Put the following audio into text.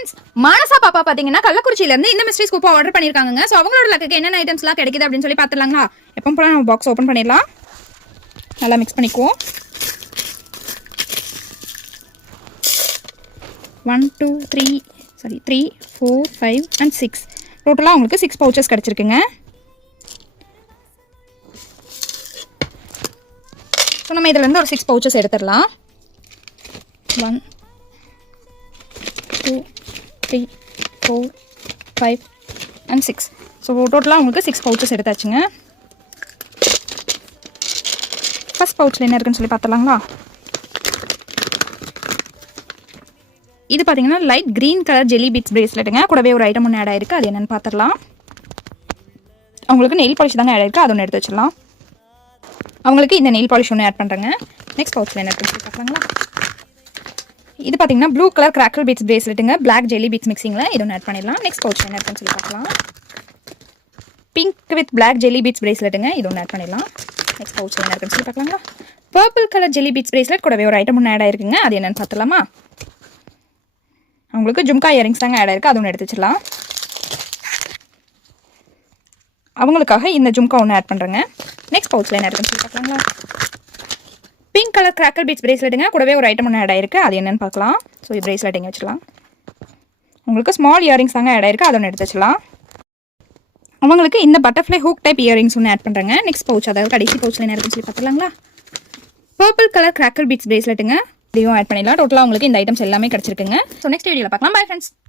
Friends, Manasa பாப்பா பாத்தீங்கன்னா கள்ளக்குறிச்சியில இருந்து இந்த மிஸ்ட்ரி ஸ்கூப் ஆர்டர் பண்ணிருக்காங்க. சோ அவங்களோட லக்குக்கு என்னென்ன ஐட்டம்ஸ்லாம் கிடைக்குது அப்படின்னு சொல்லி பாத்துடலாங்களா? எப்பவும் போல நம்ம பாக்ஸ் ஓபன் பண்ணிடலாம். நல்லா மிக்ஸ் பண்ணிக்குவோம். 3, 4, 5 and 6 டோட்டலா உங்களுக்கு 6 பவுச்சஸ் கிடைச்சிருக்குங்க. ஸோ நம்ம இதுல இருந்து ஒரு 6 பவுச்சஸ் எடுத்துடலாம். 1, 2, 3, 4, 5 and 6. ஸோ டோட்டலாக உங்களுக்கு 6 பவுச்சஸ் எடுத்தாச்சுங்க. ஃபர்ஸ்ட் பவுச்சில் என்ன இருக்குன்னு சொல்லி பார்த்துலாங்களா? இது பார்த்தீங்கன்னா light green colour jelly beads பிரேஸ்லெட்டுங்க. கூடவே ஒரு ஐட்டம் ஒன்று ஆட் ஆயிருக்கு. அது என்னென்னு பார்த்துடலாம். அவங்களுக்கு நெயில் பாலிஷ் தாங்க ஆட் ஆயிருக்கு. அது ஒன்று எடுத்து வச்சிடலாம். அவங்களுக்கு இந்த நெயில் பாலிஷ் ஒன்று ஆட் பண்ணுறேங்க. நெக்ஸ்ட் பவுச்சில் என்ன இருக்குன்னு சொல்லி பார்க்கலாங்களா? இது பார்த்தீங்கன்னா ப்ளூ கலர் கிராக்கல் பீட்ஸ் பிரேஸ்லெட்டுங்க. பிளாக் ஜெல்லி பீட்ஸ் மிக்சிங்கில் இது ஒன்று ஆட் பண்ணிடலாம். நெக்ஸ்ட் பவுச்சில் என்ன இருக்குன்னு சொல்லி பார்க்கலாம். Pink with black jelly beads பிரேஸ்லெட்டுங்க. இது ஒன்று ஆட் பண்ணிடலாம். நெக்ஸ்ட் பவுச்சில் என்ன இருக்குன்னு சொல்லி பார்க்கலாங்களா? Purple colour jelly beads bracelet கூடவே ஒரு ஐட்டம் ஒன்று ஆட் ஆயிருக்குங்க. அது என்னென்னு பார்த்துலாமா? அவங்களுக்கு ஜும்கா இயரிங்ஸ் தாங்க ஆட் ஆயிருக்கு. அது ஒன்று எடுத்து வச்சிடலாம். அவங்களுக்காக இந்த ஜும்கா ஒன்று ஆட் பண்ணுறேங்க. நெக்ஸ்ட் பவுச்சில் என்ன இருக்குன்னு சொல்லி பார்க்கலாங்களா? பிங்க் கலர் கிராக்கல் பீட்ஸ் பிரேஸ்லெட்டுங்க. கூடவே ஒரு ஐட்டம் ஒன்று ஆட் ஆயிருக்கு. அது என்னென்னு பார்க்கலாம். ஸோ இது பிரேஸ்லெட் இங்கே வச்சிடலாம். உங்களுக்கு ஸ்மால் இயரிங்ஸ் தாங்க ஆட் ஆயிருக்கு. அது ஒன்று எடுத்து வச்சிடலாம். அவங்களுக்கு இந்த பட்டர்ஃப்ளை ஹூக் டைப் இயரிங்ஸ் ஒன்று ஆட் பண்ணுறேங்க. நெக்ஸ்ட் பவுச், அதாவது கடைசி பவுச்சில் என்ன இருக்குன்னு சொல்லி பார்த்துலாங்களா? பர்பிள் கலர் கிராக்கல் பீட்ஸ் பிரேஸ்லெட்டுங்க. இதையும் ஆட் பண்ணிடலாம். டோட்டலாக உங்களுக்கு இந்த ஐட்டம்ஸ் எல்லாமே கிடச்சிருக்குங்க. ஸோ நெக்ஸ்ட் வீடியோவில் பார்க்கலாம். Bye friends.